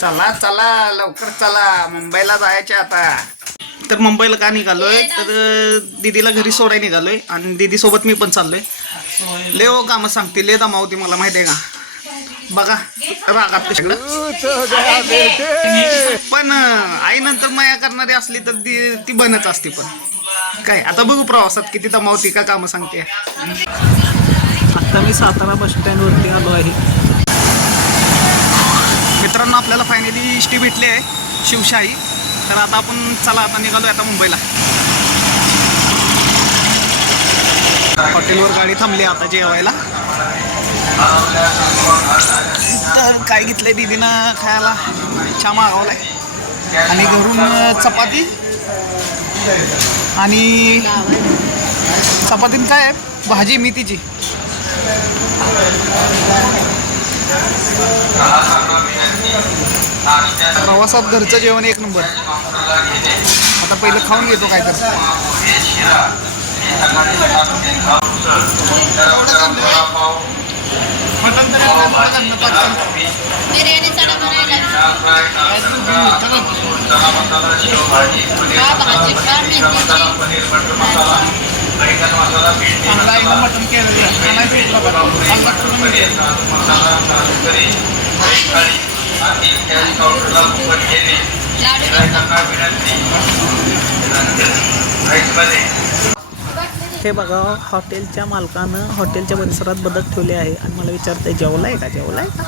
चला चला लवकर चला, मुंबईला जायचे आता. तर मुंबईला का निघालोय तर दीदीला घरी सोडायला निघालोय आणि दीदी सोबत मी पण चाललोय. ले हो कामं सांगते, ले दमावती मला माहिती आहे का. बघा रागात सगळं, पण आई नंतर माया करणारी असली तर ती बनत असते. पण काय आता बघू प्रवासात किती दमावती का कामं सांगते. आता मी सातारा बस स्टँडवरती आलो आहे. मित्रांनो, आपल्याला फायनली एस टी भेटली आहे शिवशाही. तर आता आपण चला आता निघालो आता मुंबईला. हॉटेलवर गाडी थांबली आता जेवायला. तर काय घेतलंय दीदीनं खायला, चहा मागवलाय आणि घरून चपाती आणि चपातीन काय आहे भाजी मेथीची. प्रवासात घरचं जेवण एक नंबर. आता पहिलं खाऊन घेतो काय तर. मटन तर मटन हे बघा, हॉटेलच्या मालकानं हॉटेलच्या परिसरात बदक ठेवले आहे आणि मला विचारतंय जेवलाय का, जेवलाय का.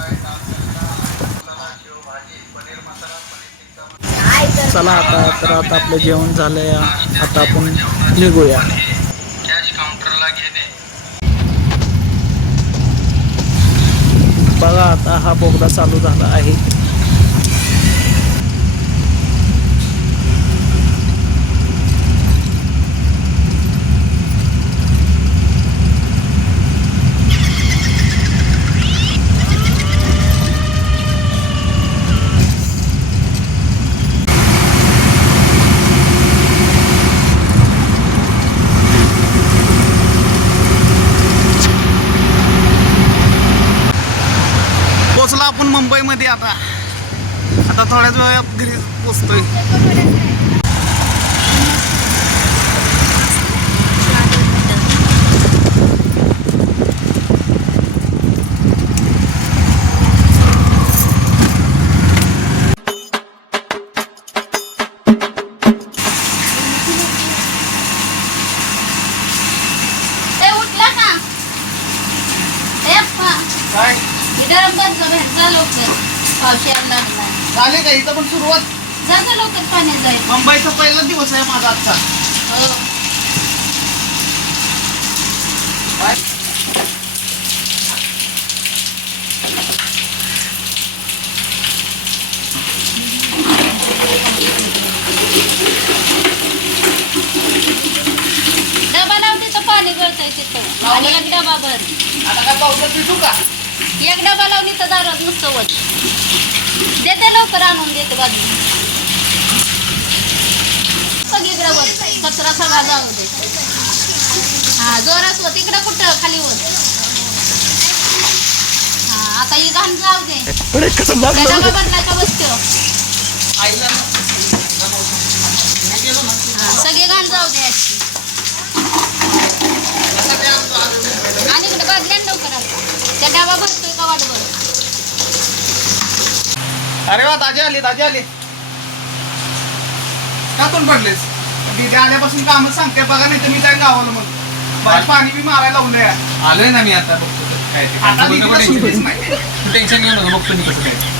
चला आता आपलं जेवण झालंय, आता आपण निघूया. बघा आता हा बोगदा चालू झाला आहे. पोचला आपण मुंबईमध्ये. आता थोड्याच वेळात घरी पोचतोय. झाले का इथं पण सुरुवात. लवकर पाण्यात जाईल. मुंबईचा पहिला दिवस आहे माझा आजचा. डबा लावून तिथं पाणी गळतंय तिथं आणि एक डबा भर. आता काय पावसात पिटू का. एक डबा लावून इथं दारात नुसतं वर देते, लवकर आणून देते बाजू. सगळीकडे वर कचरा सगळा जाऊ दे. हा जोरात वर, तिकडं कुठं खाली वर. हा आता ही घाण जाऊ दे. डबा बदलायचा बसतो. सगळी घाण जाऊ दे आणि इकडे बदल्यान लवकर. त्या डबा भरतोय का वाट बघ. अरे वा, ताजी आली का तोंड पडलेस. दीदी आल्यापासून कामच सांगते बघा, नाही तर मी काय गावाला मग पाणी बी मारायला लावलंय. आलोय ना मी आता. बघतो काय आता टेन्शन घेऊ नका, बघतो मी कसं काय.